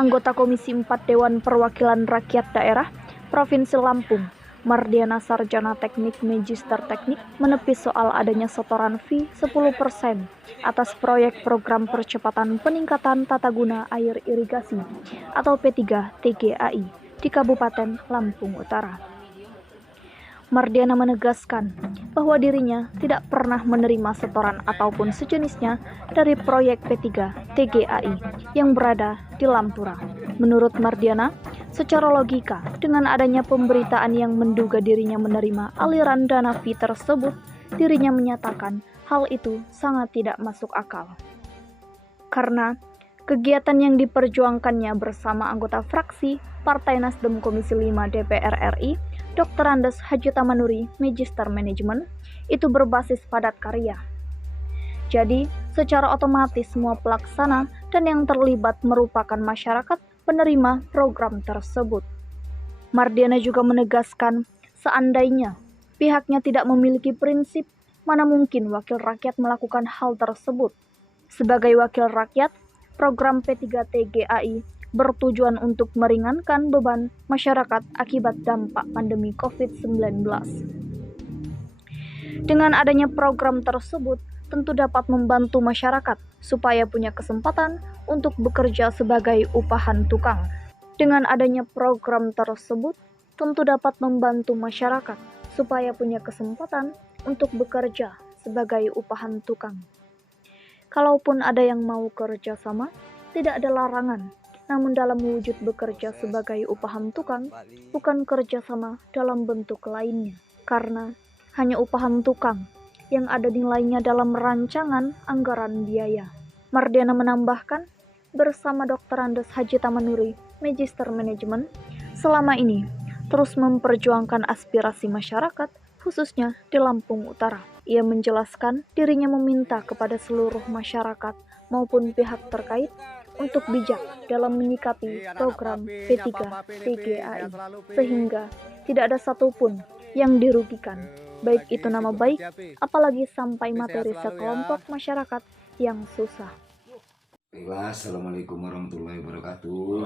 Anggota Komisi 4 Dewan Perwakilan Rakyat Daerah Provinsi Lampung, Mardiana Sarjana Teknik Magister Teknik, menepis soal adanya setoran fee 10% atas proyek program percepatan peningkatan tata guna air irigasi atau P3 TGAI di Kabupaten Lampung Utara. Mardiana menegaskan bahwa dirinya tidak pernah menerima setoran ataupun sejenisnya dari proyek P3 TGAI yang berada di Lampura. Menurut Mardiana, secara logika, dengan adanya pemberitaan yang menduga dirinya menerima aliran dana fee tersebut, dirinya menyatakan hal itu sangat tidak masuk akal. Karena kegiatan yang diperjuangkannya bersama anggota fraksi Partai Nasdem Komisi 5 DPR RI, Dr. Andes Haji Tamanuri, Magister Manajemen, itu berbasis padat karya. Jadi, secara otomatis semua pelaksana dan yang terlibat merupakan masyarakat penerima program tersebut. Mardiana juga menegaskan, seandainya pihaknya tidak memiliki prinsip, mana mungkin wakil rakyat melakukan hal tersebut. Sebagai wakil rakyat, program P3 TGAI bertujuan untuk meringankan beban masyarakat akibat dampak pandemi COVID-19. Dengan adanya program tersebut, tentu dapat membantu masyarakat supaya punya kesempatan untuk bekerja sebagai upahan tukang. Dengan adanya program tersebut, tentu dapat membantu masyarakat supaya punya kesempatan untuk bekerja sebagai upahan tukang. Kalaupun ada yang mau kerja sama, tidak ada larangan. Namun dalam wujud bekerja sebagai upahan tukang, bukan kerjasama dalam bentuk lainnya. Karena hanya upahan tukang yang ada nilainya dalam rancangan anggaran biaya. Mardiana menambahkan, bersama Dr. Andes Haji Tamanuri, Magister Manajemen, selama ini terus memperjuangkan aspirasi masyarakat, khususnya di Lampung Utara. Ia menjelaskan dirinya meminta kepada seluruh masyarakat maupun pihak terkait untuk bijak dalam menyikapi program P3 TGAI, sehingga tidak ada satupun yang dirugikan, baik itu nama baik, apalagi sampai materi sekelompok masyarakat yang susah. Assalamualaikum warahmatullahi wabarakatuh.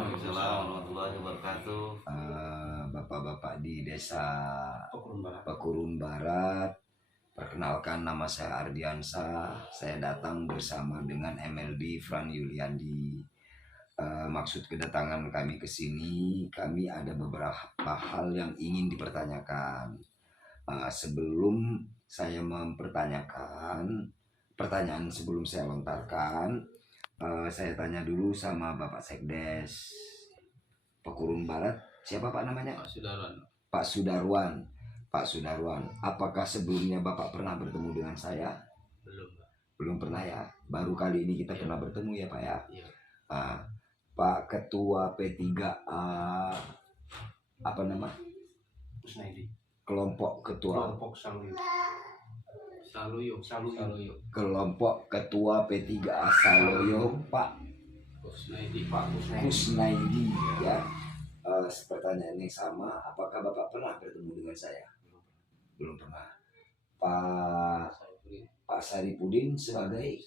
Bapak-bapak di desa Pekurun Barat, perkenalkan nama saya Ardiansa. Saya datang bersama dengan MLD Fran Yuliandi. Maksud kedatangan kami ke sini, kami ada beberapa hal yang ingin dipertanyakan. Sebelum saya mempertanyakan pertanyaan, sebelum saya lontarkan, saya tanya dulu sama Bapak Sekdes Pekurun Barat. Siapa Pak namanya? Pak Sudarwan. Pak Sudarwan, apakah sebelumnya Bapak pernah bertemu dengan saya? Belum pernah ya. Baru kali ini kita pernah bertemu ya Pak ya. Pak Ketua P3A, apa nama? Kelompok Ketua. Kelompok Ketua P3A Saloyo, Pak Kusnaidi ya. Pertanyaan yang sama, apakah Bapak pernah bertemu dengan saya? Belum pernah. Pak Saripudin sebagai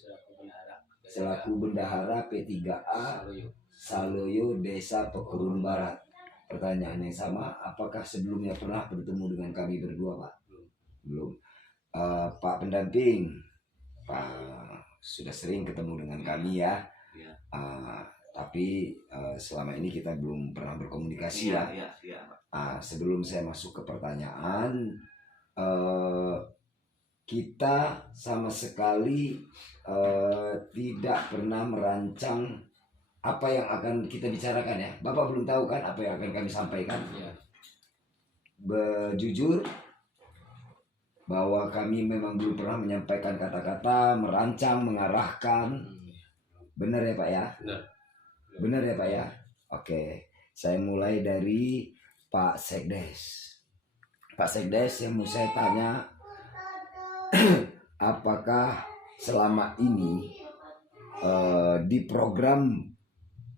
selaku bendahara P3A Saloyo Desa Pekurun Barat. Pertanyaan yang sama, apakah sebelumnya pernah bertemu dengan kami berdua Pak? Belum. Pak pendamping, Pak sudah sering ketemu dengan kami ya. Tapi selama ini kita belum pernah berkomunikasi ya. Sebelum saya masuk ke pertanyaan, kita sama sekali tidak pernah merancang apa yang akan kita bicarakan ya. Bapak belum tahu kan apa yang akan kami sampaikan? Jujur bahwa kami memang belum pernah menyampaikan kata-kata, merancang, mengarahkan. Benar ya Pak ya? Benar ya Pak ya? Oke, saya mulai dari Pak Sekdes. Pak Sekdes, yang mau saya tanya, apakah selama ini di program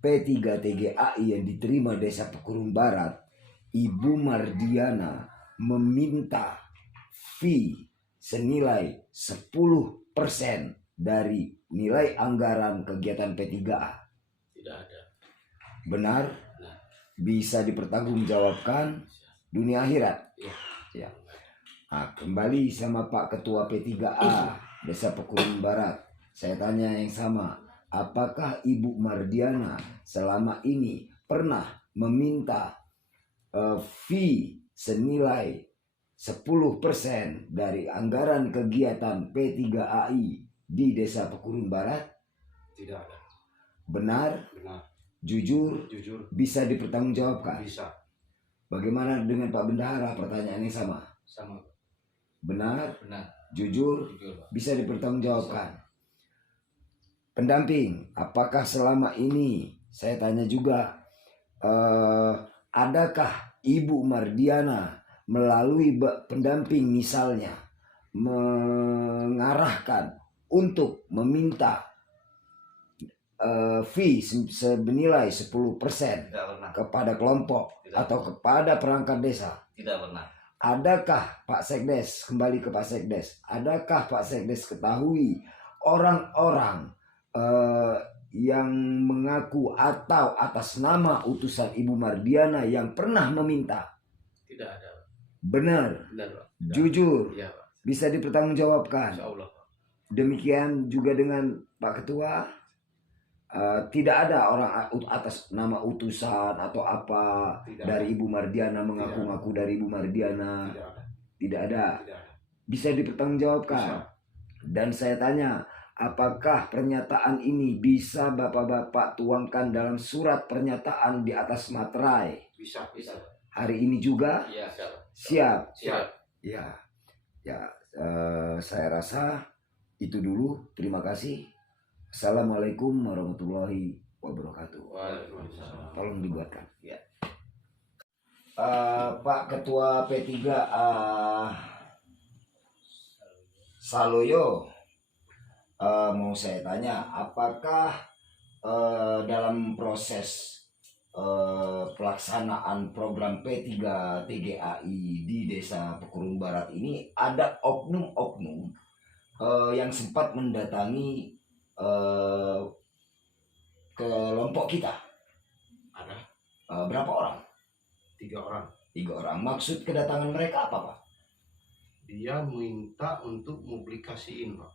P3 TGAI yang diterima Desa Pekurun Barat, Ibu Mardiana meminta fee senilai 10% dari nilai anggaran kegiatan P3A? Tidak ada. Benar? Bisa dipertanggungjawabkan dunia akhirat. Ya. Nah, kembali sama Pak Ketua P3A Desa Pekurun Barat. Saya tanya yang sama. Apakah Ibu Mardiana selama ini pernah meminta fee senilai 10% dari anggaran kegiatan P3AI di Desa Pekurun Barat? Tidak ada. Benar? Benar. Jujur? Jujur. Bisa dipertanggungjawabkan? Bisa. Bagaimana dengan Pak Bendahara? Pertanyaan yang sama. Sama. Benar? Benar. Jujur? Jujur, Pak. Bisa dipertanggungjawabkan? Pendamping, apakah selama ini, saya tanya juga, adakah Ibu Mardiana melalui pendamping misalnya mengarahkan untuk meminta fee senilai 10% kepada kelompok atau kepada perangkat desa? Tidak pernah. Adakah Pak Sekdes, kembali ke Pak Sekdes, adakah Pak Sekdes ketahui orang-orang yang mengaku atau atas nama utusan Ibu Mardiana yang pernah meminta? Tidak ada. Benar? Benar, Pak. Jujur? Iya, Pak. Bisa dipertanggungjawabkan? Insya Allah, Pak. Demikian juga dengan Pak Ketua. Tidak ada orang atas nama utusan atau apa dari Ibu Mardiana mengaku-ngaku dari Ibu Mardiana. Tidak ada. Bisa dipertanggungjawabkan. Dan saya tanya, apakah pernyataan ini bisa Bapak-bapak tuangkan dalam surat pernyataan di atas materai? Bisa. Hari ini juga? Iya, Siap. Siap. Ya. Saya rasa itu dulu. Terima kasih. Assalamualaikum warahmatullahi wabarakatuh. Waalaikumsalam. Tolong dibuatkan. Ya. Pak Ketua P3A Saloyo, mau saya tanya, apakah dalam proses pelaksanaan program P3 TGAI di Desa Pekurun Barat ini ada oknum-oknum yang sempat mendatangi kelompok kita? Ada. Berapa orang? 3 orang. 3 orang. Maksud kedatangan mereka apa, Pak? Dia minta untuk publikasiin, Pak.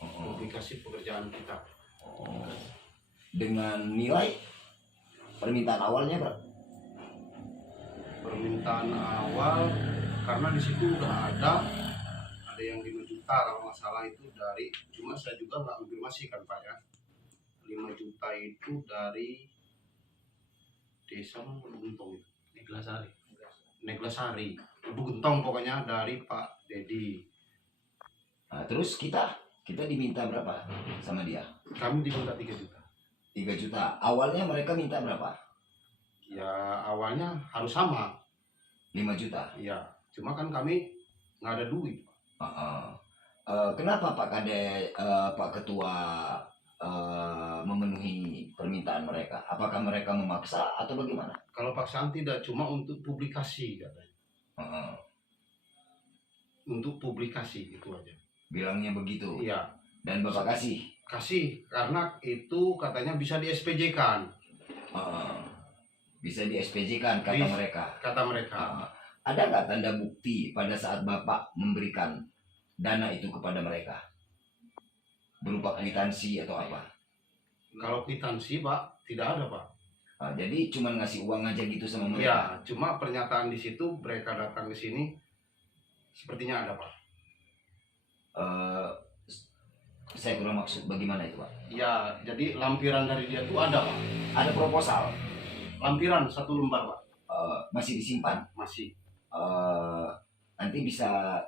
Publikasi pekerjaan kita. Dengan nilai permintaan awalnya, Pak? Permintaan awal karena di situ udah ada yang 5 juta kalau masalah itu dari, cuma saya juga nggak konfirmasi kan Pak ya. 5 juta itu dari desa Bugentong, Neglasari, Bugentong pokoknya, dari Pak Dedi. Nah, terus kita diminta berapa sama dia? Kami diminta 3 juta. 3 juta. Awalnya mereka minta berapa? Ya awalnya harus sama 5 juta. ya, cuma kan kami nggak ada duit. Kenapa Pak Kade, Pak Ketua memenuhi permintaan mereka? Apakah mereka memaksa atau bagaimana? Kalau paksaan tidak, cuma untuk publikasi katanya. Untuk publikasi itu aja. Bilangnya begitu. Iya. Dan Bapak kasih? Kasih, karena itu katanya bisa di SPJ-kan. Bisa di SPJ-kan kata mereka. Kata mereka. Ada nggak tanda bukti pada saat Bapak memberikan dana itu kepada mereka? Berupa kwitansi atau apa? Kalau kwitansi Pak, tidak ada Pak. Jadi cuma ngasih uang aja gitu sama mereka? Ya, cuma pernyataan di situ mereka datang ke sini sepertinya ada Pak. Saya kurang maksud bagaimana itu Pak? Ya, jadi lampiran dari dia tuh ada Pak. Ada proposal? Lampiran 1 lembar Pak. Masih disimpan? Masih. Nanti bisa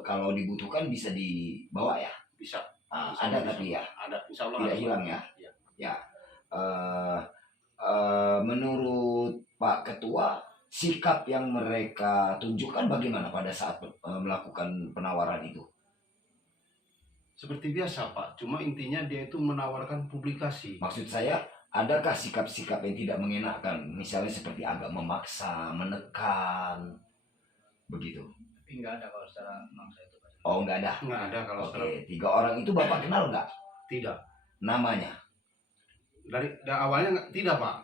kalau dibutuhkan bisa dibawa ya? Bisa. Ada tapi ya? Ada, insya Allah. Tidak hilang ya? Ya. Menurut Pak Ketua, sikap yang mereka tunjukkan bagaimana pada saat melakukan penawaran itu? Seperti biasa Pak, cuma intinya dia itu menawarkan publikasi. Maksud saya, adakah sikap-sikap yang tidak mengenakan? Misalnya seperti agak memaksa, menekan, begitu? Tapi nggak ada kalau secara mangsa itu Pak. Oh, nggak ada? Nggak ada kalau Oke, 3 orang itu Bapak kenal nggak? Tidak. Namanya? Dari awalnya tidak Pak.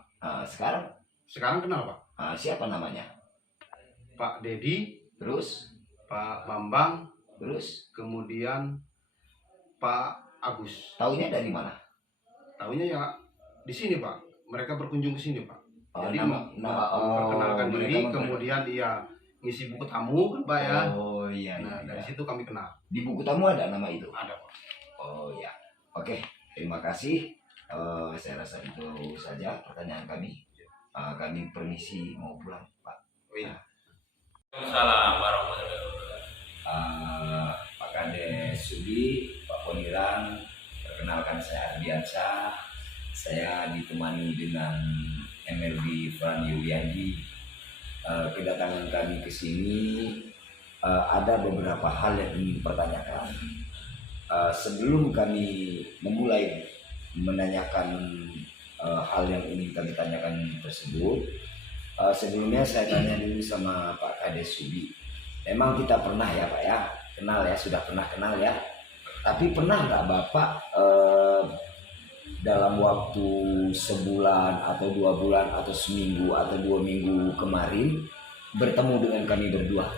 Sekarang kenal Pak. siapa namanya? Pak Dedi, Terus Pak Bambang, terus kemudian Pak Agus. taunya dari mana? Tahunya ya di sini Pak. Mereka berkunjung ke sini Pak. Jadi mereka memperkenalkan diri, kemudian dia ngisi buku tamu kan Pak ya. Oh iya. Nah dari situ kami kenal. Di buku tamu ada nama itu. Ada Pak. Oh ya. Oke, terima kasih. Saya rasa itu saja pertanyaan kami. Kami permisi mau pulang, Pak. Oh iya. Waalaikumsalam warahmatullahi wabarakatuh. Pak Kades Sudi, Pak Poniran, perkenalkan saya Ardiansyah. Saya ditemani dengan MLB Fran Yuliandi. Kedatangan kami ke sini ada beberapa hal yang ingin dipertanyakan. Sebelum kami memulai menanyakan hal yang ingin kami tanyakan tersebut, sebelumnya saya tanya dulu sama Pak Kades Sudi. Memang kita pernah ya Pak ya, kenal ya, sudah pernah kenal ya. Tapi pernah nggak Bapak dalam waktu sebulan atau 2 bulan atau seminggu atau 2 minggu kemarin bertemu dengan kami berdua?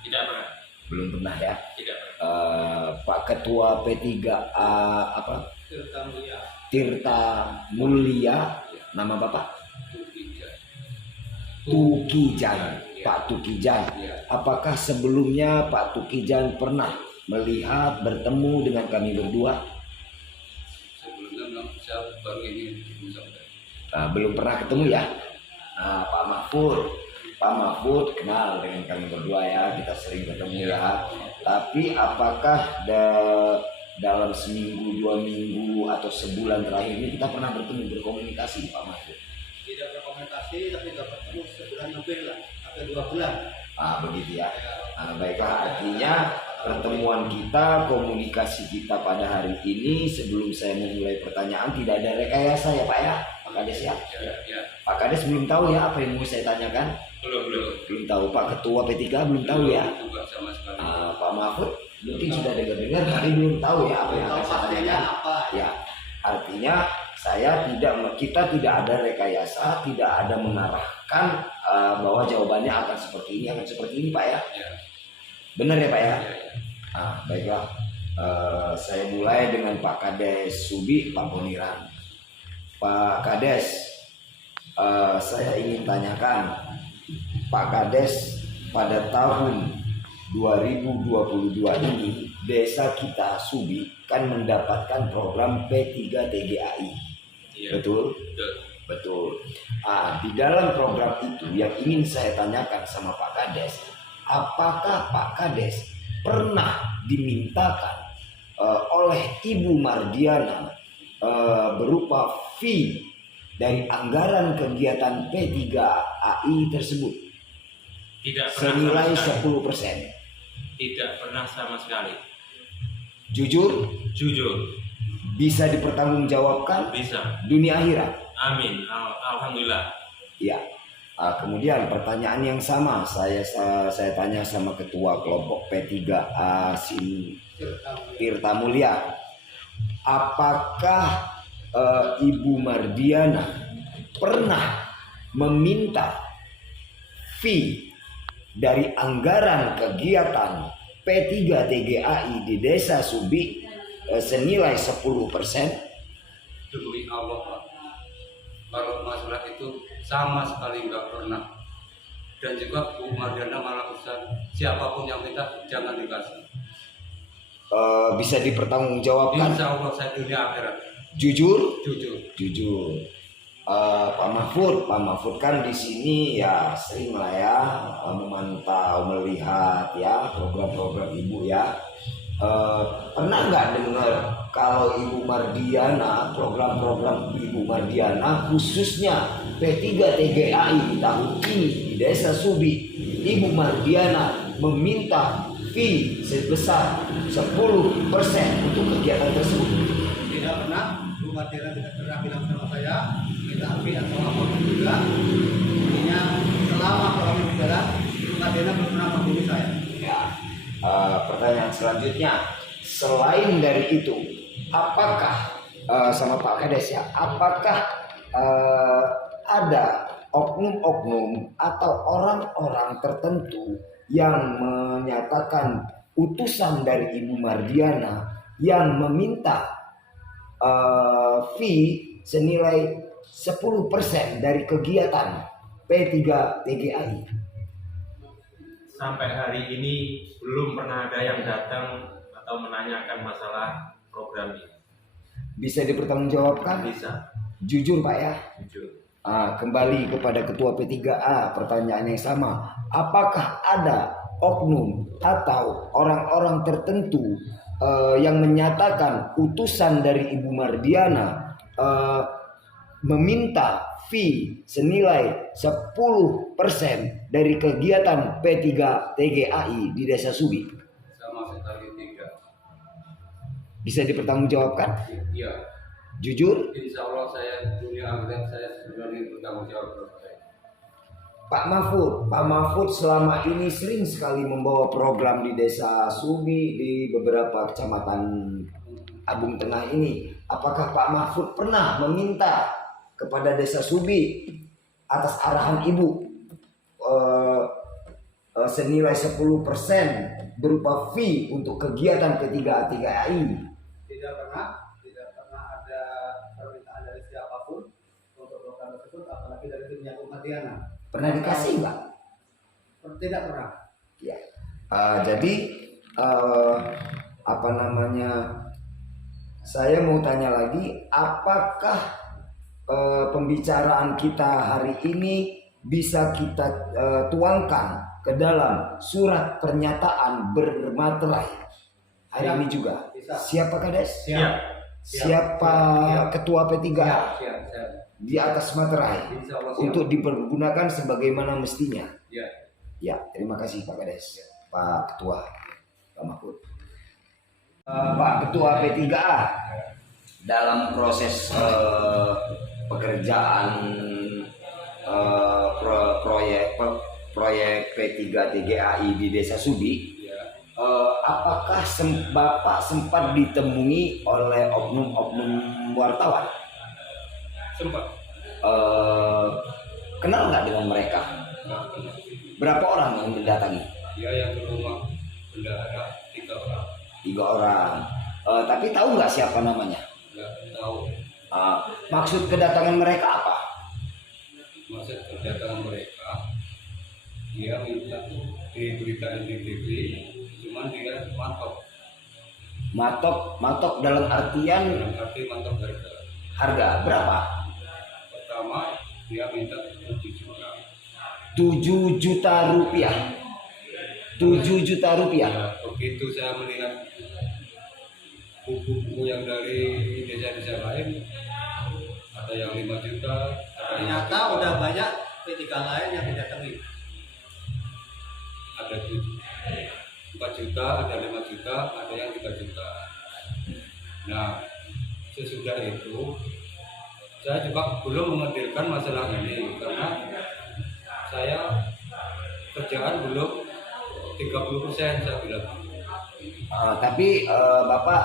Tidak pernah. Belum pernah ya. Tidak pernah. Pak Ketua P3A apa? Tirta Mulia, nama Bapak? Tukijan. Pak Tukijan. Apakah sebelumnya Pak Tukijan pernah melihat bertemu dengan kami berdua? Sebelumnya saya baru ini. Belum pernah ketemu ya. Pak Mahfud kenal dengan kami berdua ya, kita sering ketemu ya. Tapi apakah dalam seminggu, 2 minggu atau sebulan terakhir ini kita pernah bertemu, berkomunikasi Pak Mahfud? Tidak berkomunikasi, tapi nggak bertemu sebulan lebih lah, sampai 2 bulan. Begitu ya. Baiklah, artinya pertemuan kita, komunikasi kita pada hari ini, sebelum saya memulai pertanyaan tidak ada rekayasa ya Pak ya, Pak Kades ya. Pak Kades belum tahu ya apa yang mau saya tanyakan? Belum tahu. Pak Ketua P3 belum tahu ya. Pak Mahfud mungkin sudah dengar tapi belum tahu ya apa yang akan saya tanyakan. Ya, artinya kita tidak ada rekayasa, tidak ada mengarahkan bahwa jawabannya akan seperti ini Pak ya. Benar ya Pak ya? Baiklah, saya mulai dengan Pak Kades Sudi, Pak Poniran. Pak Kades, saya ingin tanyakan, Pak Kades, pada tahun 2022 ini desa kita Subi kan mendapatkan program P3 TGAI. Iya. Betul? Betul. Di dalam program itu yang ingin saya tanyakan sama Pak Kades, apakah Pak Kades pernah dimintakan oleh Ibu Mardiana berupa fee dari anggaran kegiatan P3AI tersebut? Tidak pernah. Senilai sama 10%. Tidak pernah sama sekali. Jujur? Bisa dipertanggungjawabkan Bisa. dunia akhirat? Amin. Alhamdulillah. Ya. Kemudian pertanyaan yang sama saya tanya sama Ketua Kelompok P3A Tirta Mulia. Apakah Ibu Mardiana pernah meminta fee dari anggaran kegiatan P3 TGAI di Desa Subi senilai 10%? Demi Allah Pak, kalau masalah itu sama sekali nggak pernah. Dan juga Bu Mardiana malah pesan, siapapun yang minta jangan dikasih. Bisa dipertanggungjawabkan? Insya Allah saya dunia akhirat. Jujur? Jujur. Pak Mahfud kan di sini ya sering lah ya memantau, melihat ya program-program Ibu ya. Pernah nggak dengar kalau Ibu Mardiana, program-program Ibu Mardiana khususnya P3 TGAI di tahun ini di Desa Subi, Ibu Mardiana meminta fee sebesar 10% untuk kegiatan tersebut? Tidak pernah, Bu Mardiana tidak pernah bilang sama saya minta fee atau apapun juga. Intinya selama program ini berjalan, Bu Mardiana belum pernah menghubungi saya. Ya. Pertanyaan selanjutnya, selain dari itu, apakah sama Pak Kades ya, apakah ada oknum-oknum atau orang-orang tertentu yang menyatakan utusan dari Ibu Mardiana yang meminta fee senilai 10% dari kegiatan P3TGAI. Sampai hari ini belum pernah ada yang datang atau menanyakan masalah program ini. Bisa dipertanggungjawabkan? Bisa, Jujur Pak ya. jujur. Kembali kepada Ketua P3A, pertanyaan yang sama. Apakah ada oknum atau orang-orang tertentu yang menyatakan utusan dari Ibu Mardiana meminta fee senilai 10% dari kegiatan P3TGAI di Desa Subi? Sama sekali tidak. Bisa dipertanggungjawabkan? Iya. Jujur? Insya Allah saya dunia akhirat saya berani bertanggung jawab. Pak Mahfud selama ini sering sekali membawa program di Desa Subi, di beberapa kecamatan Agung Tengah ini. Apakah Pak Mahfud pernah meminta kepada Desa Subi atas arahan Ibu senilai 10% berupa fee untuk kegiatan P3TGAI? Tidak pernah ada permintaan dari siapapun untuk program tersebut, apalagi dari timnya Bu Mardiana. Pernah dikasih nggak? Tidak pernah. Ya. Jadi saya mau tanya lagi, apakah pembicaraan kita hari ini bisa kita tuangkan ke dalam surat pernyataan bermaterai hari Siap. ini juga? Bisa. Siapa Kades? Siap. Siapa Ketua P3A? Siap. Di atas materai Insya Allah siap. untuk dipergunakan sebagaimana mestinya. Ya. Ya, terima kasih Pak Kades, Pak Ketua, Pak Mahfud. Pak Ketua P3A, dalam proses pekerjaan proyek P3TGAI di Desa Subi, apakah Bapak sempat ditemui oleh oknum-oknum wartawan? Sempat. Kenal nggak dengan mereka? Nggak kenal. Berapa orang yang mendatangi? Dia yang ke rumah bendahara 3 orang. 3 orang. Tapi tahu nggak siapa namanya? Nggak tahu. Maksud kedatangan mereka apa? Maksud kedatangan mereka, dia minta diberitain di TV, cuman dia Matok dalam artian dalam arti mantok harga. harga berapa? Pertama dia minta 7 juta. 7 juta rupiah. 7 juta rupiah. Ya, begitu saya melihat buku-buku yang dari desa-desa lain, ada yang 5 juta, ada yang Ternyata udah banyak P3 lain yang didatangi. ada 4 juta, ada 5 juta, ada yang 3 juta. Nah, sesudah itu saya juga belum mengedirkan masalah ini karena saya kerjaan belum 30% saya bilang. Tapi Bapak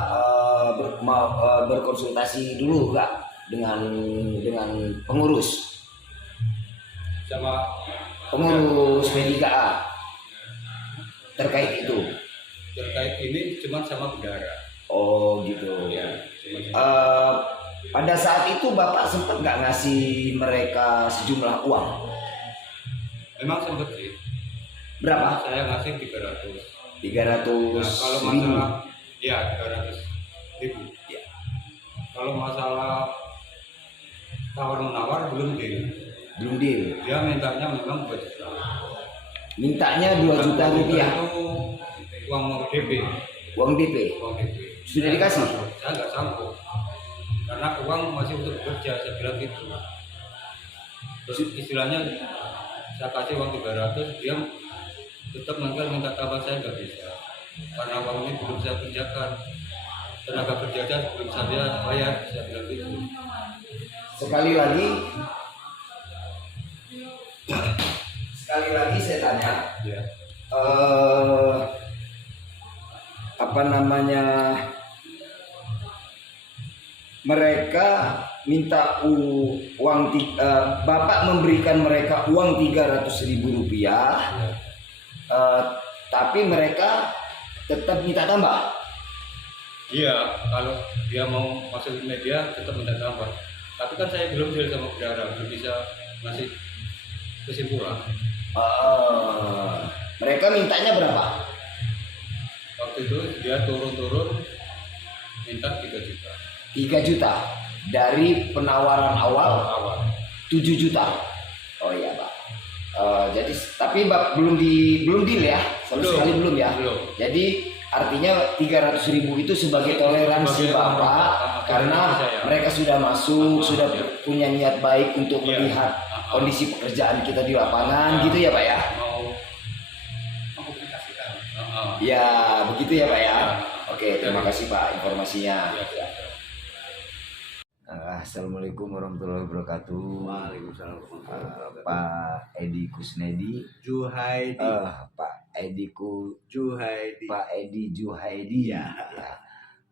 berkonsultasi dulu nggak dengan pengurus Sama P3A terkait itu? terkait ini cuma sama bendara. Oh gitu. Ya, cuma Pada saat itu Bapak sempat nggak ngasih mereka sejumlah uang? memang sempat sih. Berapa? Saya ngasih 300. 300 Nah, kalau ribu. masalah ya 300 ribu. Ya. Kalau masalah tawar-menawar belum deal. Belum deal. Dia mintanya memang 2 juta. Mintanya 2 juta rupiah. Itu uang DP. Uang DP. Uang DP. Sudah dikasih? Saya nggak sanggup. Karena uang masih untuk bekerja, saya bilang gitu. Terus istilahnya saya kasih uang 300, dia tetap nanti minta tambah, saya nggak bisa. Karena uang ini belum saya kerjakan. Tenaga kerja aja belum saya bayar, saya bilang gitu. Sekali lagi saya tanya, Ya. mereka minta Bapak memberikan mereka uang 300.000 rupiah, tapi mereka tetap minta tambah. Iya, kalau dia mau masuk media tetap minta tambah. Tapi kan saya belum deal sama bendara, belum bisa ngasih kesimpulan. Mereka mintanya berapa? Waktu itu dia turun-turun minta 3 juta. 3 juta dari penawaran awal 7 juta. Oh iya Pak. Jadi tapi belum deal ya, sama sekali belum ya. Belum. Jadi artinya 300.000 itu sebagai toleransi Bapak karena mereka sudah masuk, sudah punya niat baik untuk melihat kondisi pekerjaan kita di lapangan, gitu ya Pak ya. Mau komunikasikan. Ya begitu ya Pak ya. Oke, terima kasih Pak informasinya. Assalamualaikum warahmatullahi wabarakatuh. Waalaikumsalam. Pak Edi Kusnedi. Juhaidi. Pak Edi Juhaidi. Pak Edi Juhaidi. Ya.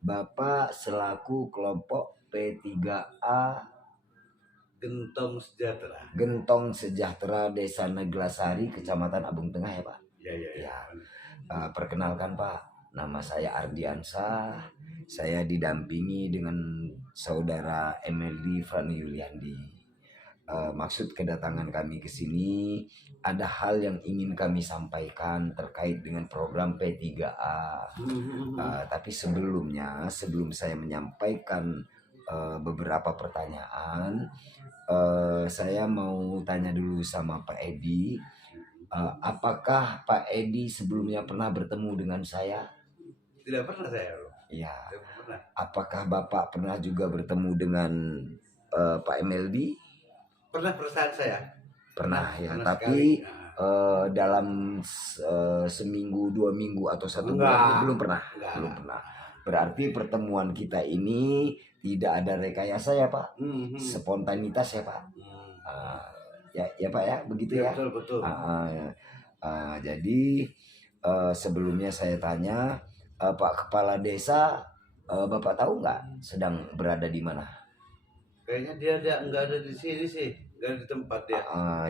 Bapak selaku kelompok P3A Gentong Sejahtera. Gentong Sejahtera Desa Neglasari, Kecamatan Abung Tengah ya Pak. Ya. Perkenalkan Pak, nama saya Ardiansah. Saya didampingi dengan saudara MLD Frani Yuliandi. Maksud kedatangan kami ke sini ada hal yang ingin kami sampaikan terkait dengan program P3A. Tapi sebelum saya menyampaikan beberapa pertanyaan, saya mau tanya dulu sama Pak Edi. Apakah Pak Edi sebelumnya pernah bertemu dengan saya? Tidak pernah saya. Ya. Tidak pernah. Apakah Bapak pernah juga bertemu dengan Pak MLD? Pernah perasaan saya. Pernah ya, pernah tapi sekali. dalam seminggu, 2 minggu atau 1 bulan Enggak. belum pernah. Enggak. Belum pernah. Berarti pertemuan kita ini tidak ada rekayasa ya Pak, spontanitas ya Pak. Ya Pak ya, begitu ya. Betul. Jadi sebelumnya saya tanya, Pak Kepala Desa, Bapak tahu nggak sedang berada di mana? Kayaknya dia nggak ada di sini sih, nggak ada di tempat dia.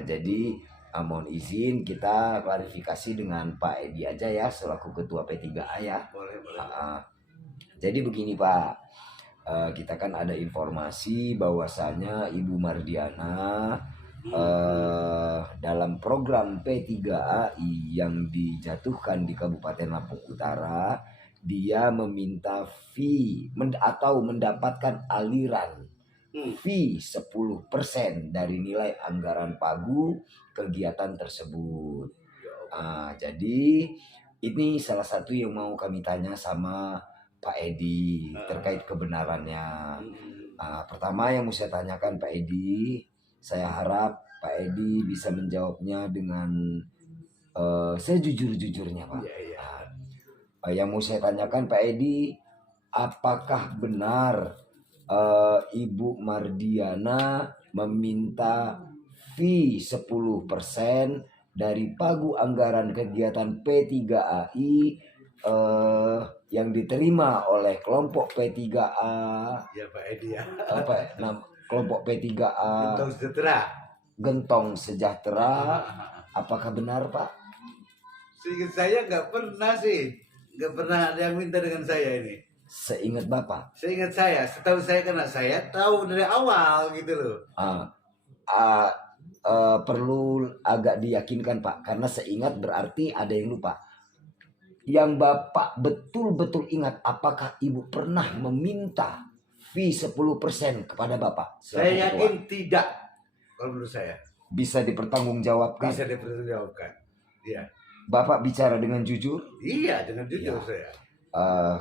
Jadi mohon izin kita klarifikasi dengan Pak Edi aja ya selaku Ketua P3A ya. Boleh. Jadi begini Pak, kita kan ada informasi bahwasanya Ibu Mardiana dalam program P3A yang dijatuhkan di Kabupaten Lampung Utara, dia meminta fee atau mendapatkan aliran fee 10% dari nilai anggaran pagu kegiatan tersebut. Jadi ini salah satu yang mau kami tanya sama Pak Edi terkait kebenarannya. Pertama yang mau saya tanyakan Pak Edi, saya harap Pak Edi bisa menjawabnya dengan sejujur-jujurnya Pak. Yang mau saya tanyakan Pak Edi, apakah benar Ibu Mardiana meminta fee 10% dari pagu anggaran kegiatan P3AI yang diterima oleh kelompok P3A? Ya Pak Edi ya. Kelompok P3A Gentong Sejahtera. Apakah benar Pak? Seingat saya nggak pernah ada yang minta dengan saya ini. Seingat Bapak? Seingat saya, setahu saya karena saya tahu dari awal gitu loh. Perlu agak diyakinkan Pak, karena seingat berarti ada yang lupa. Yang Bapak betul-betul ingat, apakah Ibu pernah meminta fee 10% kepada Bapak? Saya yakin tidak, kalau menurut saya. Bisa dipertanggungjawabkan? Bisa dipertanggungjawabkan, iya. Bapak bicara dengan jujur? Iya, dengan jujur Ya. saya.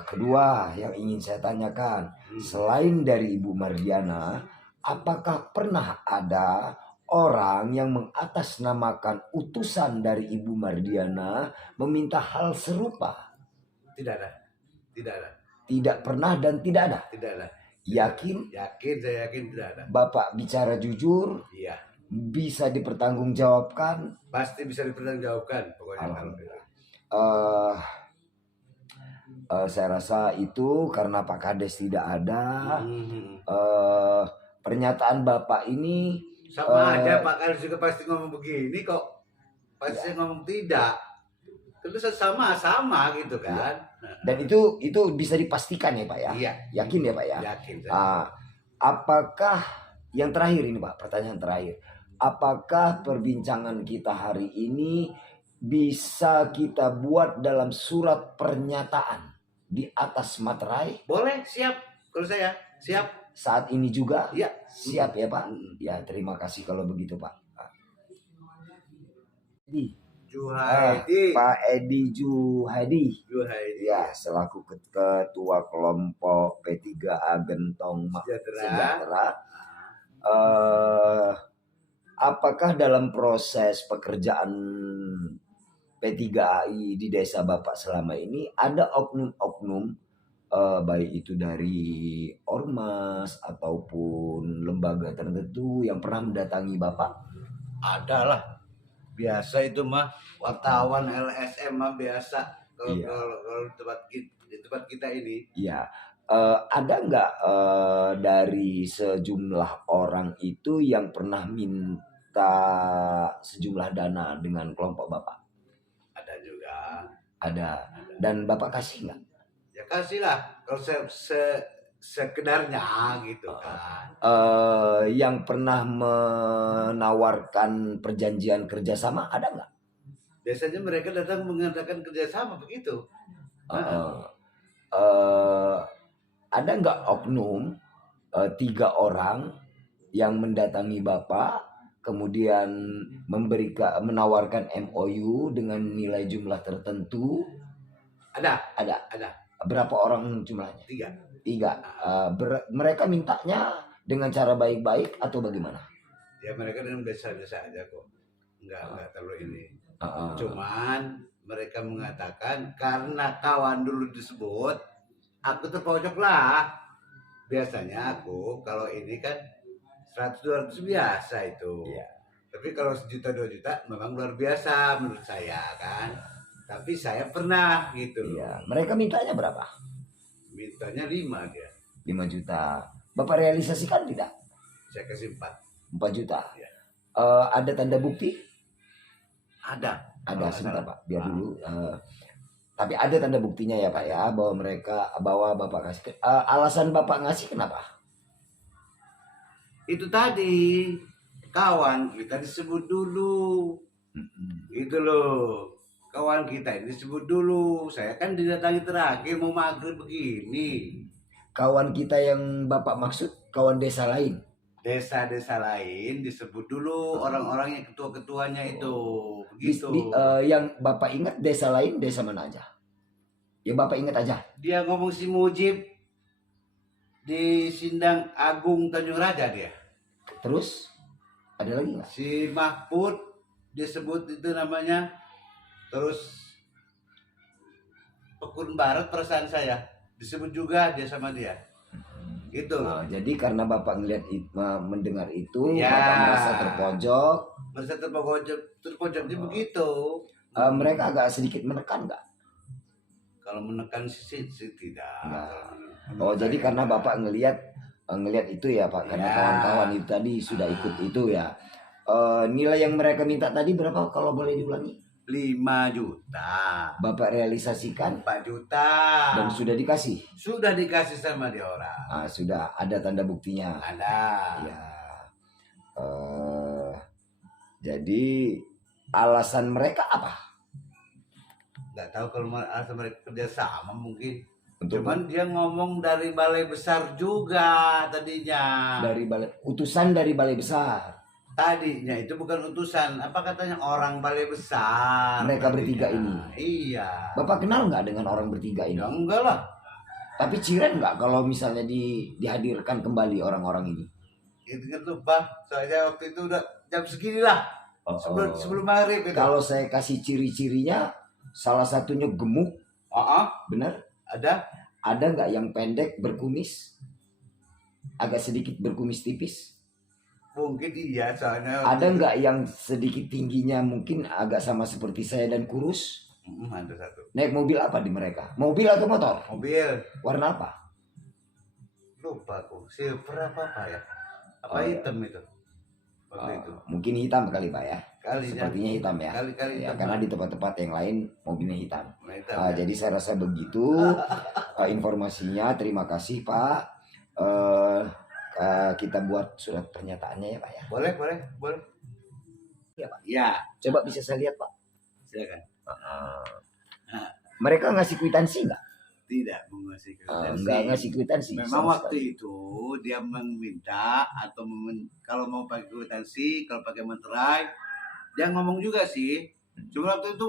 Kedua yang ingin saya tanyakan, selain dari Ibu Mardiana, apakah pernah ada orang yang mengatasnamakan utusan dari Ibu Mardiana meminta hal serupa? Tidak ada. Tidak pernah dan tidak ada? Tidak ada. Yakin? Yakin, saya yakin tidak ada. Bapak bicara jujur? Iya. Bisa dipertanggungjawabkan? Pasti bisa dipertanggungjawabkan pokoknya. Saya rasa itu karena Pak Kades tidak ada. Pernyataan Bapak ini Sama aja Pak Kades juga pasti ngomong begini kok. Pasti ngomong tidak. Terus sama gitu kan. dan itu bisa dipastikan ya Pak ya. Iya. Yakin ya Pak ya. Yakin. Apakah yang terakhir ini Pak, pertanyaan terakhir. Apakah perbincangan kita hari ini bisa kita buat dalam surat pernyataan di atas materai? Boleh, siap. Kalau saya siap. Saat ini juga? Iya. Siap ya Pak? Ya, terima kasih kalau begitu Pak. Juhaidi. Pak Edi Juhaidi. Juhaidi. Ya, selaku ketua kelompok P3A Gentong Sejahtera. Apakah dalam proses pekerjaan P3AI di desa Bapak selama ini ada oknum-oknum baik itu dari ormas ataupun lembaga tertentu yang pernah mendatangi Bapak? Ada lah. Biasa itu mah wartawan LSM mah biasa kalau Iya. kalau di tempat kita ini. Iya. Ada nggak dari sejumlah orang itu yang pernah minta sejumlah dana dengan kelompok Bapak? Ada juga. Ada. Dan Bapak kasih nggak? Ya kasihlah kalau sekedarnya gitu kan. Yang pernah menawarkan perjanjian kerjasama ada nggak? Biasanya mereka datang mengadakan kerjasama begitu. Ada nggak oknum 3 orang yang mendatangi Bapak kemudian menawarkan MOU dengan nilai jumlah tertentu? Ada. Berapa orang jumlahnya? 3. 3. Mereka mintanya dengan cara baik-baik atau bagaimana? Ya mereka dengan biasa-biasa aja kok. Enggak terlalu ini. Cuman mereka mengatakan karena kawan dulu disebut, aku terpojok lah. Biasanya aku kalau ini kan 100-200 biasa itu. Iya. Tapi kalau 1 juta 2 juta memang luar biasa menurut saya kan. Tapi saya pernah gitu. Iya. Mereka mintanya berapa? Mintanya 5 dia. 5 juta. Bapak realisasikan tidak? Saya kasih 4. 4 juta. Iya. Ada tanda bukti? Ada. Ada, sebentar Pak, biar dulu. Tapi ada tanda buktinya ya Pak ya, bahwa Bapak kasih. Alasan Bapak ngasih kenapa? Itu tadi kawan kita disebut dulu. Gitu loh. Kawan kita ini disebut dulu. Saya kan didatangi terakhir mau maghrib begini. Kawan kita yang Bapak maksud kawan desa lain? Desa-desa lain disebut dulu orang-orang yang ketua-ketuanya itu. Begitu. Yang Bapak ingat desa lain, desa mana aja? Yang Bapak ingat aja? Dia ngomong si Mujib di Sindang Agung Tanjung Raja dia. Terus ada lagi nggak? Si Mahfud disebut itu namanya. Terus Pekun Barat perasaan saya disebut juga dia sama dia. Gitu. Jadi karena Bapak mendengar itu, Ya. Bapak merasa terpojok. Merasa terpojoknya begitu. Mereka agak sedikit menekan nggak? Kalau menekan sih tidak. Oh, jadi karena Bapak ngelihat itu ya Pak, karena Ya. kawan-kawan itu tadi sudah ikut itu ya. Nilai yang mereka minta tadi berapa kalau boleh diulangi? 5 juta. Bapak realisasikan 4 juta. dan sudah dikasih. Sudah dikasih sama dia orang. Sudah ada tanda buktinya. Ada. Ya. Jadi alasan mereka apa? Nggak tahu kalau alasan mereka kerja sama mungkin. Untuk Cuman dia ngomong dari balai besar juga tadinya. utusan dari balai besar. Tadinya itu bukan utusan, apa katanya orang balai besar. Mereka tadinya. bertiga ini. Iya. Bapak kenal nggak dengan orang bertiga ini? Ya enggak lah. Tapi ciren nggak kalau misalnya dihadirkan kembali orang-orang ini? Itu kan tuh bah, soalnya waktu itu udah jam segini lah. Sebelum maghrib itu. Kalau saya kasih ciri-cirinya, salah satunya gemuk, benar? Ada. Ada nggak yang pendek berkumis? Agak sedikit berkumis tipis? Mungkin iya soalnya. Ada nggak yang sedikit tingginya mungkin agak sama seperti saya dan kurus? Ada satu. Naik mobil apa di mereka? Mobil atau motor? Mobil. Warna apa? Lupa aku. Silver apa ya? Apa Oh, iya. hitam itu? Waktu itu. Mungkin hitam kali Pak ya. Kali Sepertinya hitam ya. Kali-kali Ya, hitam. karena di tempat-tempat yang lain mobilnya hitam. Nah, hitam, ya. Jadi saya rasa begitu informasinya. Terima kasih Pak. Kita buat surat pernyataannya ya Pak ya. Boleh. Ya Pak. Ya, Coba bisa saya lihat Pak. silakan. Mereka ngasih kwitansi nggak? Tidak menguasai Nggak ngasih kwitansi. Memang sama waktu sekali. itu dia meminta atau kalau mau pakai kwitansi, kalau pakai materai, dia ngomong juga sih. Cuma waktu itu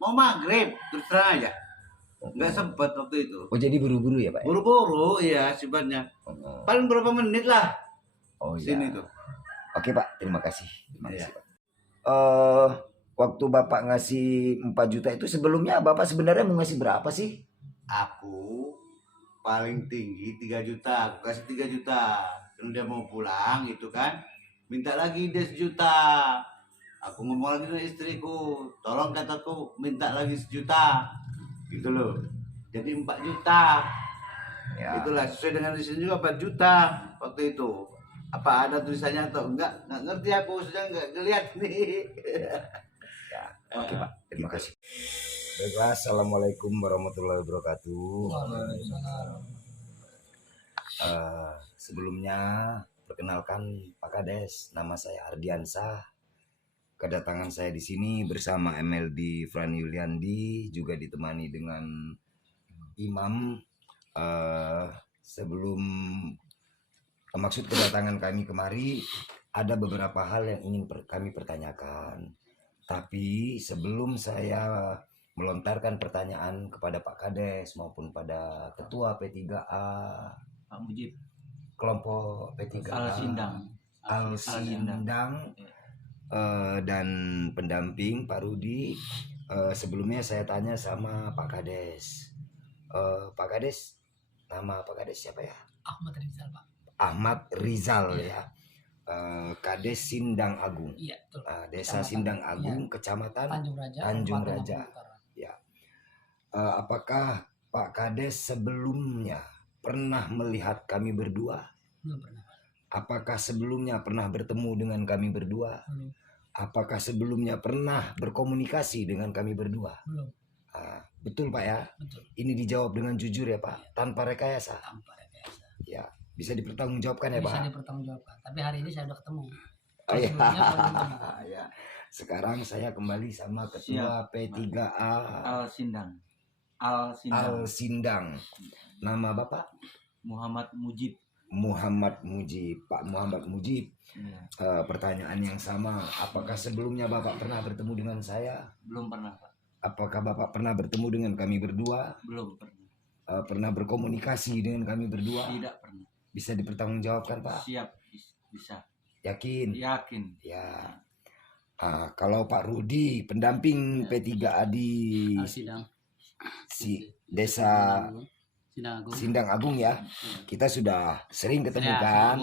mau maghrib, terus terang aja. Nggak sempet waktu itu. Oh jadi buru-buru ya Pak? Ya? Buru-buru, ya sifatnya. Oh, Paling berapa menit lah oh sini iya. tuh. Oke Pak, terima kasih. Terima Iya. kasih Pak. Waktu Bapak ngasih 4 juta itu sebelumnya Bapak sebenarnya mau ngasih berapa sih? Aku paling tinggi 3 juta, aku kasih 3 juta. Kalau dia mau pulang itu kan, minta lagi dia 1 juta. Aku ngomong lagi dengan istriku, tolong kataku minta lagi 1 juta. Gitu loh. Jadi 4 juta. Ya. Itulah sesuai dengan di sini juga 4 juta waktu itu. Apa ada tulisannya atau enggak ngerti aku, sudah enggak ngeliat nih. Oke Pak, terima kasih. Baiklah, assalamualaikum warahmatullahi wabarakatuh. Sebelumnya perkenalkan Pak Kades, nama saya Ardiansah. Kedatangan saya di sini bersama MLD Fran Yuliandi, juga ditemani dengan Imam. Sebelum maksud kedatangan kami kemari, ada beberapa hal yang ingin kami pertanyakan. Tapi sebelum saya melontarkan pertanyaan kepada Pak Kades maupun pada Ketua P3A, Pak Mujib, kelompok P3A, Al-Sindang, dan pendamping Pak Rudi, sebelumnya saya tanya sama Pak Kades. Pak Kades, nama Pak Kades siapa ya? Ahmad Rizal, Pak. Ahmad Rizal ya. Kades Sindang Agung. Iya, betul. Desa Kecamatan. Sindang Agung, Kecamatan Tanjung Raja. Tanjung Kabupaten Raja. Lampung Utara. Apakah Pak Kades sebelumnya pernah melihat kami berdua? Belum pernah, Pak. Apakah sebelumnya pernah bertemu dengan kami berdua? Belum. Apakah sebelumnya pernah berkomunikasi dengan kami berdua? Belum. Betul Pak ya? Betul. Ini dijawab dengan jujur ya Pak, tanpa rekayasa. Tanpa rekayasa. Ya, bisa dipertanggungjawabkan ya Pak. Bisa dipertanggungjawabkan. Tapi hari ini saya udah ketemu. Oh, iya. Sebelumnya belum ketemu. Ya. Sekarang saya kembali sama Ketua P3A Al-Sindang. Nama Bapak? Muhammad Mujib. Pak Muhammad Mujib. Pertanyaan yang sama, apakah sebelumnya Bapak pernah bertemu dengan saya? Belum pernah, Pak. Apakah Bapak pernah bertemu dengan kami berdua? Belum pernah. Pernah berkomunikasi dengan kami berdua? Tidak pernah. Bisa dipertanggungjawabkan Pak? Siap, bisa. Yakin? Yakin. Ya. Kalau Pak Rudi, pendamping P3A di Sidang. Desa Sindang Agung. Sindang Agung ya, kita sudah sering ketemu kan,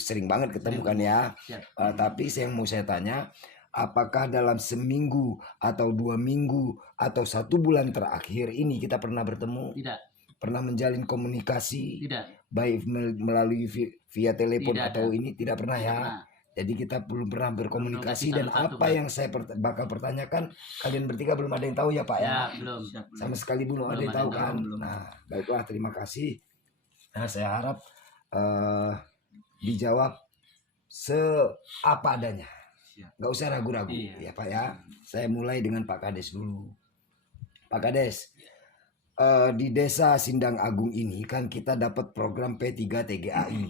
sering banget ketemu kan ya. Tapi yang mau saya tanya, apakah dalam seminggu atau 2 minggu atau 1 bulan terakhir ini kita pernah bertemu? Tidak. Pernah menjalin komunikasi? Tidak. Baik melalui via telepon Tidak atau ada. ini tidak pernah ya. Pernah. Jadi kita belum pernah berkomunikasi, dan Belum satu-satu, apa Pak. yang saya bakal pertanyakan kalian bertiga belum ada yang tahu ya Pak ya. Ya, belum. Sama sekali belum ada Belum yang ada tahu yang kan. tahu, belum. Nah, baiklah, terima kasih. Nah, saya harap dijawab seapa adanya. Nggak usah ragu-ragu ya Pak ya. Saya mulai dengan Pak Kades dulu. Pak Kades, di Desa Sindang Agung ini kan kita dapat program P3 TGAI.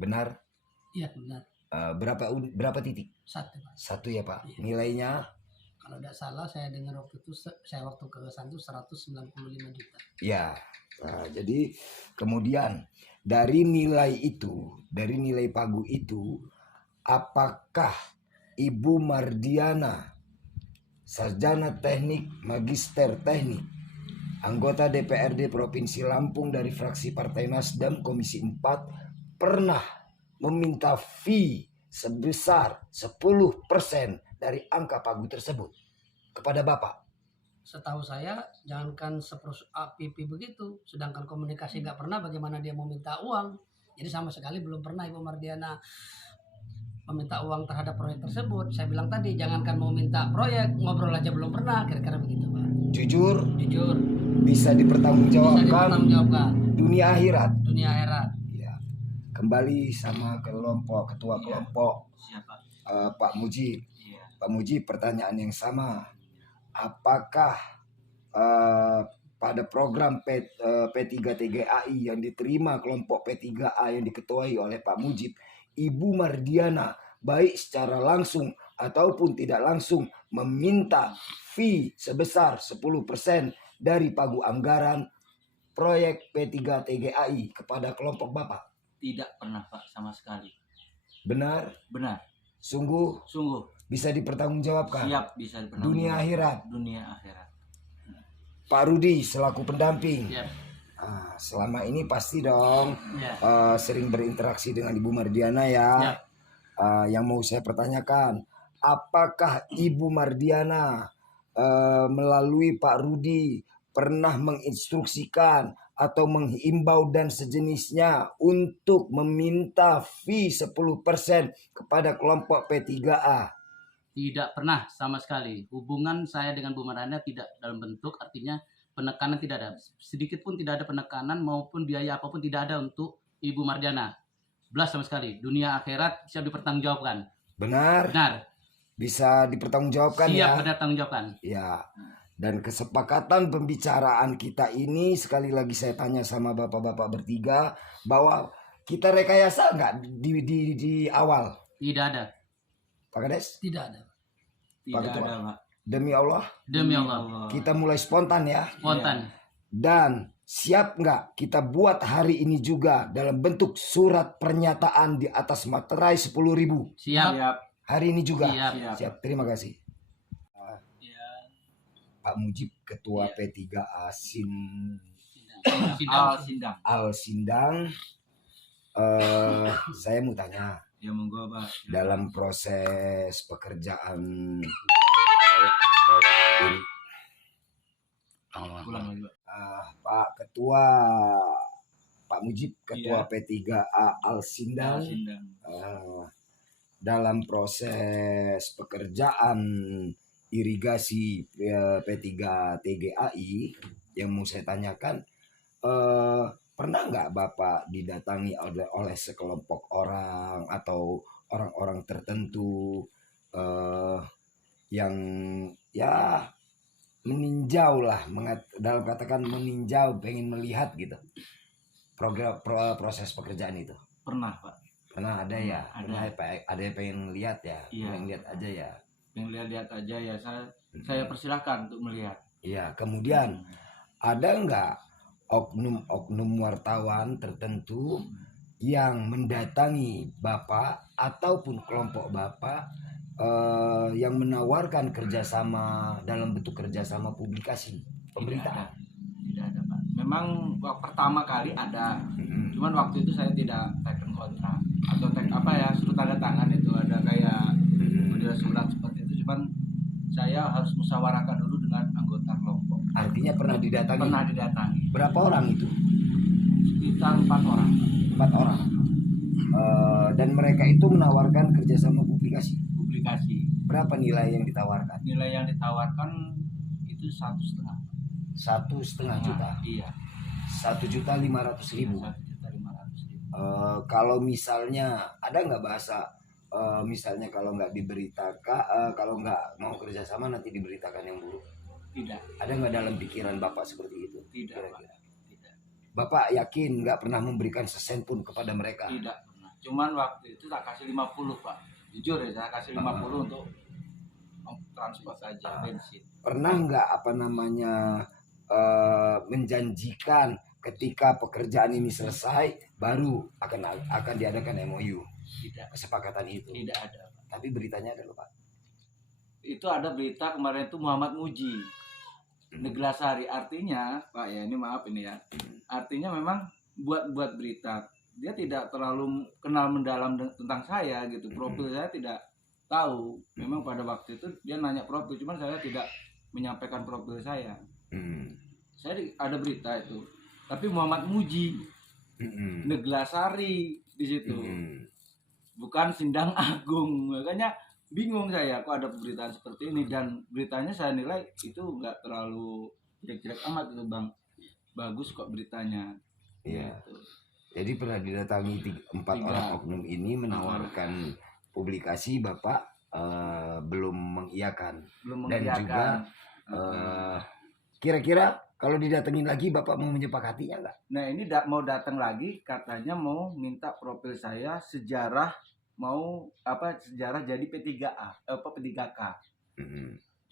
Benar? Iya, benar. Berapa titik? 1, Pak. 1 ya Pak. Iya. Nilainya? Kalau tidak salah saya dengar waktu itu, saya waktu ke sana itu 195 juta. Ya. Jadi kemudian dari nilai itu, dari nilai pagu itu, apakah Ibu Mardiana, sarjana teknik, magister teknik, anggota DPRD Provinsi Lampung dari fraksi Partai Nasdem Komisi 4, pernah meminta fee sebesar 10% dari angka pagu tersebut? kepada Bapak? Setahu saya jangankan seproses APP begitu, sedangkan komunikasi nggak pernah, bagaimana dia mau minta uang. Jadi sama sekali belum pernah Ibu Mardiana meminta uang terhadap proyek tersebut. Saya bilang tadi, jangankan mau minta proyek, ngobrol aja belum pernah, kira-kira begitu Pak. Jujur, Jujur, bisa bisa dipertanggungjawabkan dipertanggungjawabkan dunia akhirat. dunia akhirat. Ya. Kembali sama kelompok ketua kelompok Siapa? Pak Mujib. Iya. Pak Mujib, pertanyaan yang sama. Apakah pada program P3TGAI yang diterima kelompok P3A yang diketuai oleh Pak Mujib, Ibu Mardiana baik secara langsung ataupun tidak langsung meminta fee sebesar 10% dari pagu anggaran proyek P3TGAI kepada kelompok Bapak? Tidak pernah Pak, sama sekali. Benar? Benar. Sungguh Sungguh. bisa dipertanggungjawabkan? Siap, bisa dipertanggungjawabkan. Dunia akhirat. Dunia akhirat. Pak Rudi selaku pendamping. Siap. Selama ini pasti dong Ya. sering berinteraksi dengan Ibu Mardiana ya. Ya. Yang mau saya pertanyakan, apakah Ibu Mardiana melalui Pak Rudi pernah menginstruksikan atau menghimbau dan sejenisnya untuk meminta fee 10% kepada kelompok P3A? Tidak pernah sama sekali. Hubungan saya dengan Bu Mardiana tidak dalam bentuk, artinya penekanan tidak ada. Sedikit pun tidak ada penekanan maupun biaya apapun tidak ada untuk Ibu Mardiana. Belas sama sekali. Dunia akhirat siap dipertanggungjawabkan. Benar? Benar. Bisa dipertanggungjawabkan ya? Siap benar tanggungjawabkan. Ya. Dan kesepakatan pembicaraan kita ini, sekali lagi saya tanya sama bapak-bapak bertiga, bahwa kita rekayasa nggak di awal? Tidak ada. Pak Kades? Tidak ada. Tidak Pak Ketua. ada Pak. Demi Allah, Demi Allah. kita mulai spontan ya. Spontan. Dan siap nggak kita buat hari ini juga dalam bentuk surat pernyataan di atas materai 10.000? Siap. Siap. Hari ini juga? Siap. Siap. Terima kasih. Ya. Pak Mujib, Ketua Iya. P3A Sidang. Sindang. Al Sindang. Saya mau tanya, Ya monggo Pak. dalam proses pekerjaan Ulang lagi Pak. Pak Ketua, Pak Mujib, Ketua Iya. P3A Al Sindang, Sindang. dalam proses pekerjaan irigasi P3TGAI yang mau saya tanyakan, pernah nggak Bapak didatangi oleh sekelompok orang atau orang-orang tertentu yang ya meninjau lah, dalam katakan meninjau, pengen melihat gitu proses pekerjaan itu? Pernah Pak. Pernah ada ya? Ada. Ada yang pengen lihat ya? Iya. Pengen lihat aja ya? Yang lihat-lihat aja ya, saya persilahkan untuk melihat. Iya, kemudian ada nggak oknum-oknum wartawan tertentu yang mendatangi Bapak ataupun kelompok Bapak yang menawarkan kerjasama dalam bentuk kerjasama publikasi pemberitaan? Tidak ada Pak. Memang pertama kali ada, cuman waktu itu saya tidak teken kontrak atau surat tanda tangan itu ada kayak model surat seperti itu. Cuman saya harus musyawarahkan dulu dengan anggota kelompok. Artinya pernah didatangi? Pernah didatangi. Berapa orang itu? Sekitar 4 orang. 4 orang. Dan mereka itu menawarkan kerjasama publikasi. Berapa nilai yang ditawarkan? Nilai yang ditawarkan itu 1,5. 1,5 juta. Iya. 1.500.000. 1.500.000. Kalau misalnya ada nggak bahasa misalnya kalau nggak diberitakan, kalau nggak mau kerjasama nanti diberitakan yang buruk? Tidak. Ada nggak dalam pikiran Bapak seperti itu? Tidak. Kira-kira? Tidak. Bapak yakin nggak pernah memberikan sesen pun kepada mereka? Tidak pernah. Cuman waktu itu tak kasih 50 Pak. Jujur ya, saya kasih 50 untuk transport aja, bensin. Pernah nggak menjanjikan ketika pekerjaan ini selesai baru akan diadakan MOU? Tidak. Kesepakatan itu? Tidak ada. Tapi beritanya ada loh Pak. Itu ada berita kemarin itu Muhammad Muji Neglasari, artinya Pak ya, ini maaf ini ya, artinya memang buat berita dia tidak terlalu kenal mendalam tentang saya gitu, profil saya tidak tahu. Memang pada waktu itu dia nanya profil, cuman saya tidak menyampaikan profil saya. Saya ada berita itu, tapi Muhammad Muji, Neglasari di situ, bukan Sindang Agung. Makanya bingung saya kok ada pemberitaan seperti ini, dan beritanya saya nilai itu nggak terlalu jelek-jelek amat itu Bang. Bagus kok beritanya. Iya. Gitu. Jadi pernah didatangi 4 orang oknum ini menawarkan publikasi, Bapak belum mengiyakan. Dan juga kira-kira kalau didatengin lagi Bapak mau menyepakatinya nggak? Nah ini mau datang lagi, katanya mau minta profil saya sejarah, sejarah jadi P3A, P3K.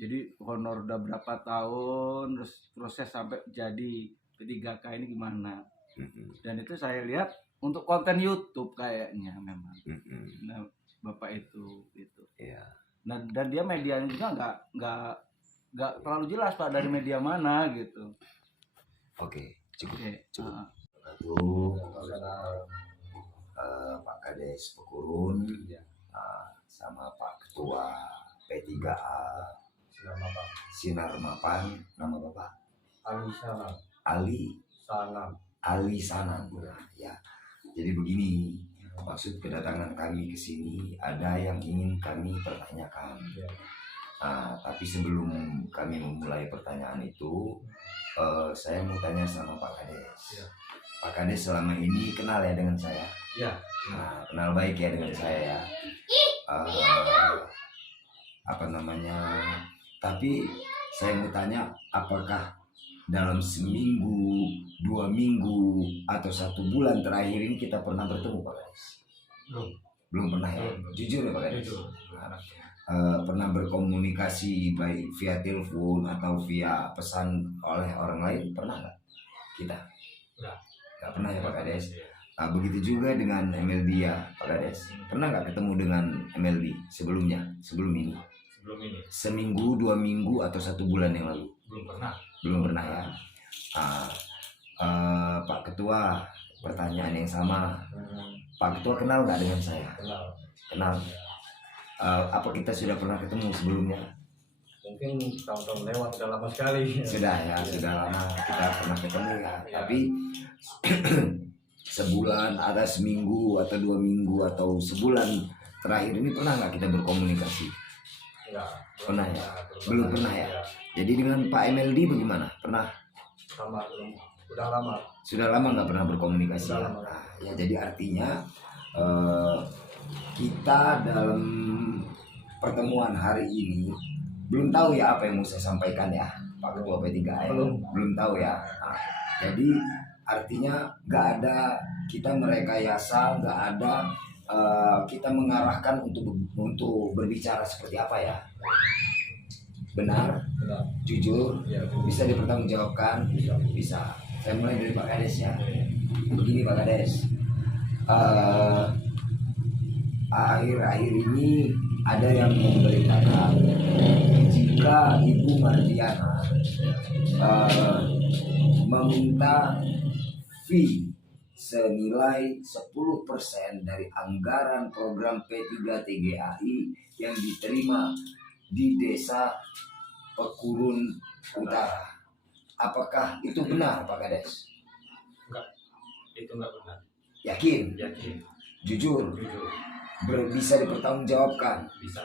Jadi honor udah berapa tahun, terus proses sampai jadi P3K ini gimana? Dan itu saya lihat untuk konten YouTube kayaknya memang. Nah, Bapak itu. Iya. Dan dia medianya juga nggak terlalu jelas Pak dari media mana gitu. Oke, cukup. Pak Kades Pekurun, sama Pak Ketua P3A Sinar Mapan, nama Bapak Ali Sanam. Ya. Jadi begini, maksud kedatangan kami ke sini ada yang ingin kami pertanyakan. Tapi sebelum kami memulai pertanyaan itu, saya mau tanya sama Pak Kades. Pak Kades selama ini kenal ya dengan saya? Ya. Kenal baik ya dengan saya ya. Tapi saya mau tanya, apakah dalam seminggu, 2 minggu, atau 1 bulan terakhir ini kita pernah bertemu Pak Kades? Belum pernah ya? Jujur ya Pak Kades? Pernah berkomunikasi baik via telepon atau via pesan oleh orang lain? Pernah nggak kita? Nggak pernah ya Pak Kades? Begitu juga dengan MLD ya Pak Kades. Pernah nggak ketemu dengan MLD sebelum ini? Seminggu, 2 minggu, atau 1 bulan yang lalu? Belum pernah ya. Pak Ketua, pertanyaan yang sama. Pak Ketua kenal nggak dengan saya? Kenal. Apa kita sudah pernah ketemu sebelumnya? Mungkin tahun-tahun lewat, sudah lama sekali. Sudah lama kita pernah ketemu ya. Tapi sebulan, ada seminggu atau 2 minggu atau sebulan terakhir ini pernah nggak kita berkomunikasi? Pernah ya? Belum pernah ya? Jadi dengan Pak MLD bagaimana? Pernah? Sudah lama nggak pernah berkomunikasi ya? Ya jadi artinya kita dalam pertemuan hari ini belum tahu ya apa yang mau saya sampaikan ya Pak Ketua P3A. Belum tahu ya. Jadi artinya nggak ada kita merekayasa, nggak ada kita mengarahkan untuk berbicara seperti apa ya. Benar. Jujur, bisa dipertanggungjawabkan, bisa. Saya mulai dari Pak Kades ya. Begini Pak Kades, akhir-akhir ini ada yang memberitakan jika Ibu Mardiana meminta fee senilai 10% dari anggaran program P3 TGAI yang diterima di Desa Pekurun Utara. Apakah itu benar Pak Kades? Enggak, itu enggak benar. Yakin? Jujur? Bisa dipertanggungjawabkan? Bisa.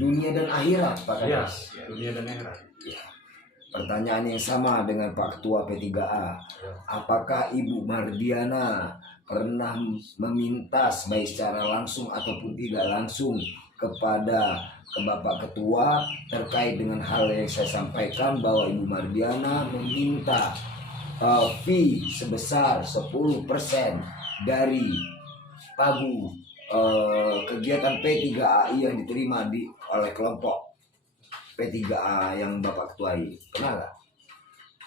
Dunia dan akhirat Pak Kades? Ya, dunia dan akhirat. Ya. Pertanyaan yang sama dengan Pak Ketua P3A. Apakah Ibu Mardiana pernah meminta baik secara langsung ataupun tidak langsung kepada Bapak Ketua terkait dengan hal yang saya sampaikan bahwa Ibu Mardiana meminta fee sebesar 10% dari pagu kegiatan P3AI yang diterima oleh kelompok P3A yang Bapak ketuai? Pernah nggak?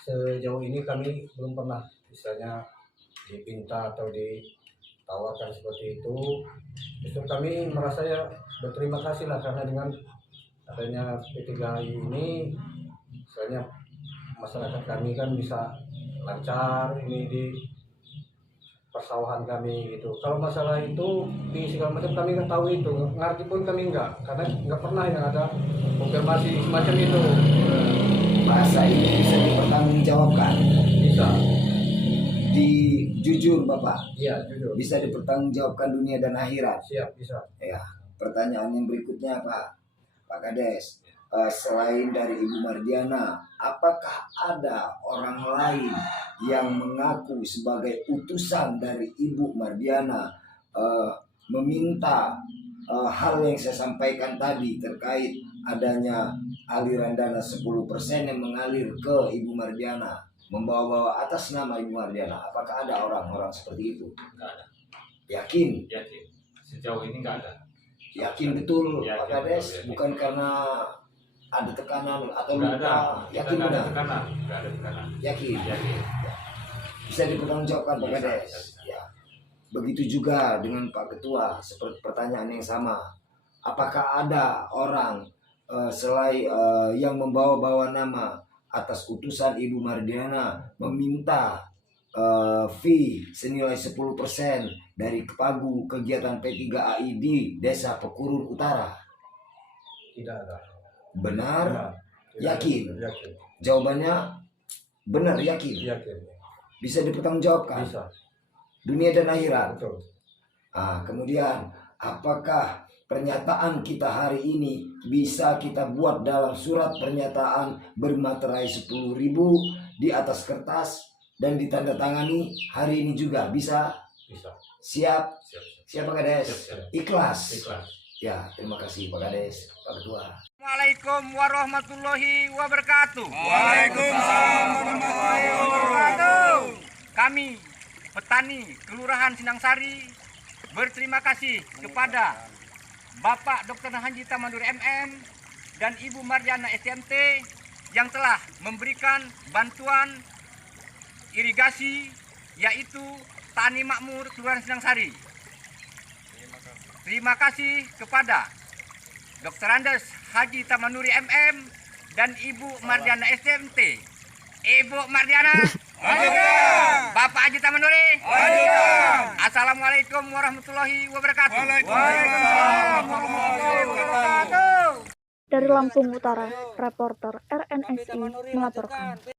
Sejauh ini kami belum pernah misalnya dipinta atau ditawarkan seperti itu. Justru kami merasa ya berterima kasih lah, karena dengan adanya P3AI ini misalnya masyarakat kami kan bisa lancar ini di persawahan kami gitu. Kalau masalah itu di segala macam kami nggak tahu itu, ngerti pun kami nggak, karena nggak pernah yang ada konfirmasi semacam itu. Bahasa ini bisa dipertanggungjawabkan. Bisa. Jujur Bapak. Iya, jujur. Bisa dipertanggungjawabkan dunia dan akhirat. Siap, bisa. Ya. Pertanyaan yang berikutnya Pak Kades. Selain dari Ibu Mardiana, apakah ada orang lain yang mengaku sebagai utusan dari Ibu Mardiana meminta hal yang saya sampaikan tadi terkait adanya aliran dana 10% yang mengalir ke Ibu Mardiana, membawa-bawa atas nama Ibu Mardiana? Apakah ada orang-orang seperti itu? Nggak ada. Yakin? Yakin. Sejauh ini nggak ada. Yakin betul Yakin Pak Kades? betul, yakin. Bukan karena ada tekanan atau Nggak ada. lupa? Yakin Nggak ada benar? tekanan. Nggak ada tekanan. Yakin? Yakin. Bisa dipertanggungjawabkan Pak Bisa, Kades? bisa, bisa. Ya. Begitu juga dengan Pak Ketua, seperti pertanyaan yang sama. Apakah ada orang selain yang membawa-bawa nama atas utusan Ibu Mardiana meminta fee senilai 10% dari kepagu kegiatan P3AI di Desa Pekurun Utara? Tidak ada. Benar? Benar. Yakin? Yakin. Jawabannya benar, yakin? Yakin. Bisa dipertanggungjawabkan? Bisa. Dunia dan akhirat. Betul. Kemudian apakah pernyataan kita hari ini bisa kita buat dalam surat pernyataan bermaterai 10.000 di atas kertas dan ditandatangani hari ini juga? Bisa? Bisa. Siap? Siap. Siap Pak Kades? Siap. Ikhlas? Ikhlas. Ya, terima kasih Pak Kades, Pak Ketua. Assalamualaikum warahmatullahi wabarakatuh. Waalaikumsalam warahmatullahi wabarakatuh. Kami petani Kelurahan Sinangsari berterima kasih kepada Bapak Dr. Haji Tamanuri MM dan Ibu Mardiana STMT yang telah memberikan bantuan irigasi, yaitu Tani Makmur Kelurahan Sinangsari. Terima kasih kepada Dr. Andes Haji Tamanuri MM dan Ibu Mardiana STMT. Ibu Mardiana, Bapak Haji Tamanuri, Assalamualaikum warahmatullahi wabarakatuh. Waalaikumsalam warahmatullahi wabarakatuh. Dari Lampung Utara, reporter RNSI melaporkan.